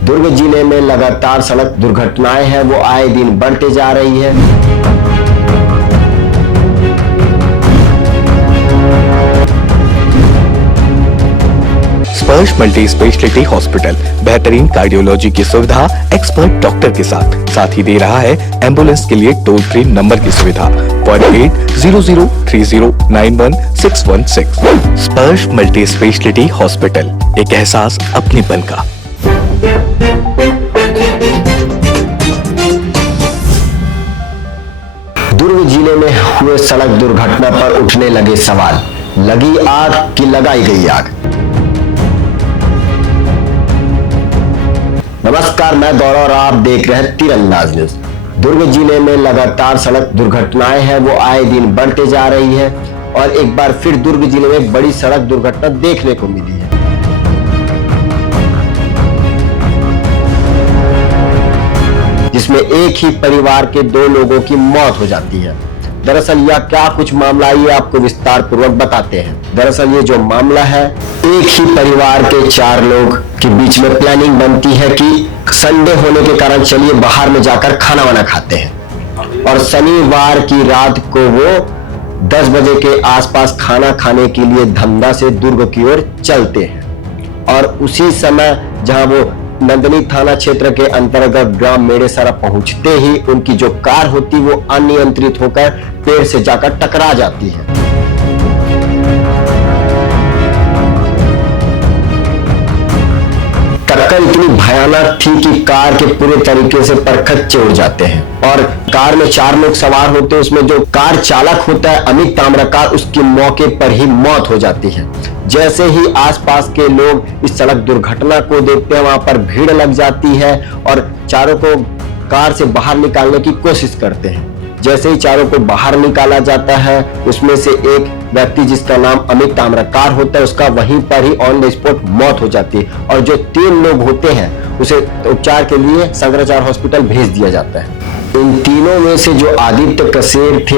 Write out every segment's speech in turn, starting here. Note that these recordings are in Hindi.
दुर्ग जिले में लगातार सड़क दुर्घटनाएं हैं वो आए दिन बढ़ते जा रही है। स्पर्श मल्टी स्पेशलिटी हॉस्पिटल बेहतरीन कार्डियोलॉजी की सुविधा एक्सपर्ट डॉक्टर के साथ ही दे रहा है एम्बुलेंस के लिए टोल फ्री नंबर की सुविधा 08003091616। स्पर्श मल्टी स्पेशलिटी हॉस्पिटल, एक एहसास अपनेपन का। दुर्ग जिले में हुए सड़क दुर्घटना पर उठने लगे सवाल, लगी आग कि लगाई गई आग। नमस्कार, मैं गौरव और आप देख रहे हैं तीरंदाज न्यूज। दुर्ग जिले में लगातार सड़क दुर्घटनाएं हैं वो आए दिन बढ़ते जा रही है और एक बार फिर दुर्ग जिले में एक बड़ी सड़क दुर्घटना देखने को मिली है। जिसमें एक ही परिवार के 2 लोगों की मौत हो जाती है। दरअसल यह क्या कुछ मामला, ये आपको विस्तार पूर्वक बताते हैं। दरअसल ये जो मामला है, एक ही परिवार के 4 लोग के बीच में प्लानिंग बनती है कि संडे होने के कारण चलिए बाहर में जाकर खाना वाना खाते हैं, और शनिवार की रात को वो 10 बजे के आसपास खाना खाने के लिए धमधा से दुर्ग की ओर चलते हैं। और उसी समय जहां वो नंदनी थाना क्षेत्र के अंतर्गत ग्राम मेड़ेसरा पहुंचते ही उनकी जो कार होती वो अनियंत्रित होकर पेड़ से जाकर टकरा जाती है। टक्कर इतनी भयानक थी कि कार के पूरे तरीके से परखच्चे उड़ जाते हैं और कार में 4 लोग सवार होते हैं। उसमें जो कार चालक होता है अमित ताम्रकार, उसकी मौके पर ही मौत हो जाती है। जैसे ही आसपास के लोग इस सड़क दुर्घटना को देखते हैं, वहां पर भीड़ लग जाती है और चारों को कार से बाहर निकालने की कोशिश करते हैं। जैसे ही चारों को बाहर निकाला जाता है, उसमें से एक व्यक्ति जिसका नाम अमित ताम्रकार होता है, उसका वहीं पर ही ऑन द स्पॉट मौत हो जाती है और जो 3 लोग होते हैं उसे उपचार के लिए शंकराचार्य हॉस्पिटल भेज दिया जाता है। इन तीनों में से जो आदित्य कसेर थे,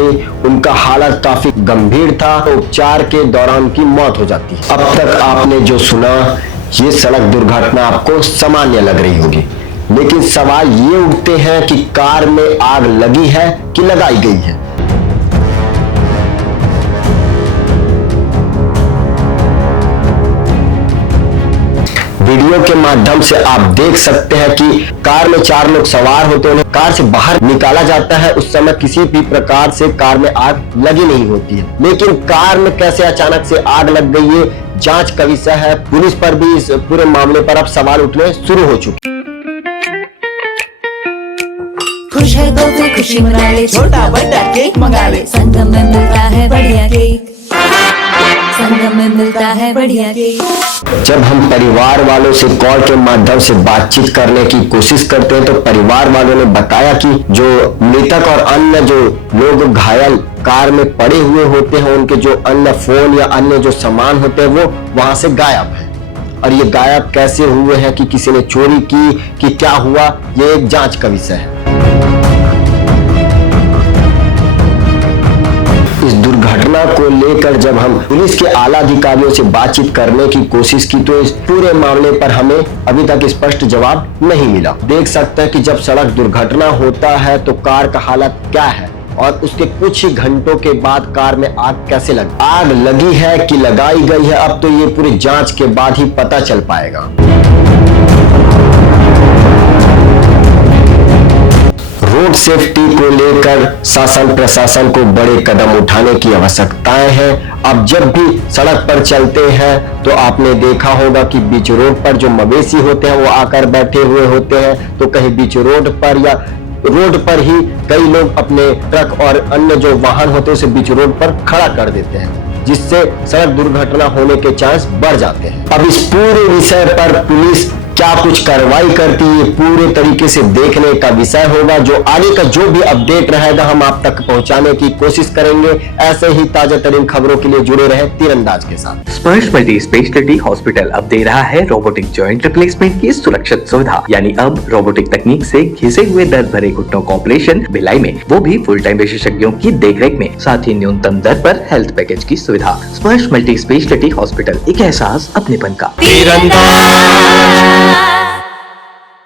उनका हालत काफी गंभीर था, तो उपचार के दौरान उनकी मौत हो जाती है। अब तक आपने जो सुना, ये सड़क दुर्घटना आपको सामान्य लग रही होगी, लेकिन सवाल ये उठते हैं कि कार में आग लगी है कि लगाई गई है। वीडियो के माध्यम से आप देख सकते हैं कि कार में 4 लोग सवार होते हैं, उन्हें कार से बाहर निकाला जाता है। उस समय किसी भी प्रकार से कार में आग लगी नहीं होती है, लेकिन कार में कैसे अचानक से आग लग गई है, जांच का विषय है। पुलिस पर भी इस पूरे मामले पर अब सवाल उठने शुरू हो चुके। खुश है तो फिर खुशी मना ले, छोटा बड़ा केक मंगा ले, संगम में मिलता है बढ़िया केक, संगम में मिलता है बढ़िया केक। जब हम परिवार वालों से कॉल के माध्यम से बातचीत करने की कोशिश करते हैं तो परिवार वालों ने बताया कि जो मृतक और अन्य जो लोग घायल कार में पड़े हुए होते हैं, उनके जो अन्य फोन या अन्य जो सामान होते हैं वो वहां से गायब है। और ये गायब कैसे हुए हैं, कि किसी ने चोरी की कि क्या हुआ, ये एक जांच का विषय है। इस दुर्घटना को लेकर जब हम पुलिस के आला अधिकारियों से बातचीत करने की कोशिश की तो इस पूरे मामले पर हमें अभी तक स्पष्ट जवाब नहीं मिला। देख सकते हैं कि जब सड़क दुर्घटना होता है तो कार का हालत क्या है और उसके कुछ ही घंटों के बाद कार में आग कैसे लगी। आग लगी है कि लगाई गई है, अब तो ये पूरी जांच के बाद ही पता चल पाएगा। रोड सेफ्टी को लेकर शासन प्रशासन को बड़े कदम उठाने की आवश्यकताएं हैं। अब जब भी सड़क पर चलते हैं तो आपने देखा होगा कि बीच रोड पर जो मवेशी होते हैं वो आकर बैठे हुए होते हैं, तो कहीं बीच रोड पर या रोड पर ही कई लोग अपने ट्रक और अन्य जो वाहन होते हैं उसे बीच रोड पर खड़ा कर देते हैं, जिससे सड़क दुर्घटना होने के चांस बढ़ जाते हैं। अब इस पूरे विषय पर पुलिस क्या कुछ कार्रवाई करती है, पूरे तरीके से देखने का विषय होगा। जो आगे का जो भी अपडेट रहेगा हम आप तक पहुंचाने की कोशिश करेंगे। ऐसे ही ताजा तरीन खबरों के लिए जुड़े रहे तीरंदाज के साथ। स्पर्श मल्टी स्पेशलिटी हॉस्पिटल अब दे रहा है रोबोटिक जॉइंट रिप्लेसमेंट की सुरक्षित सुविधा, यानी अब रोबोटिक तकनीक से घिसे हुए दर्द भरे घुटनों का ऑपरेशन भिलाई में, वो भी फुल टाइम विशेषज्ञों की देखरेख में, साथ ही न्यूनतम दर पर हेल्थ पैकेज की सुविधा। स्पर्श मल्टी स्पेशलिटी हॉस्पिटल, एक एहसास अपनेपन का।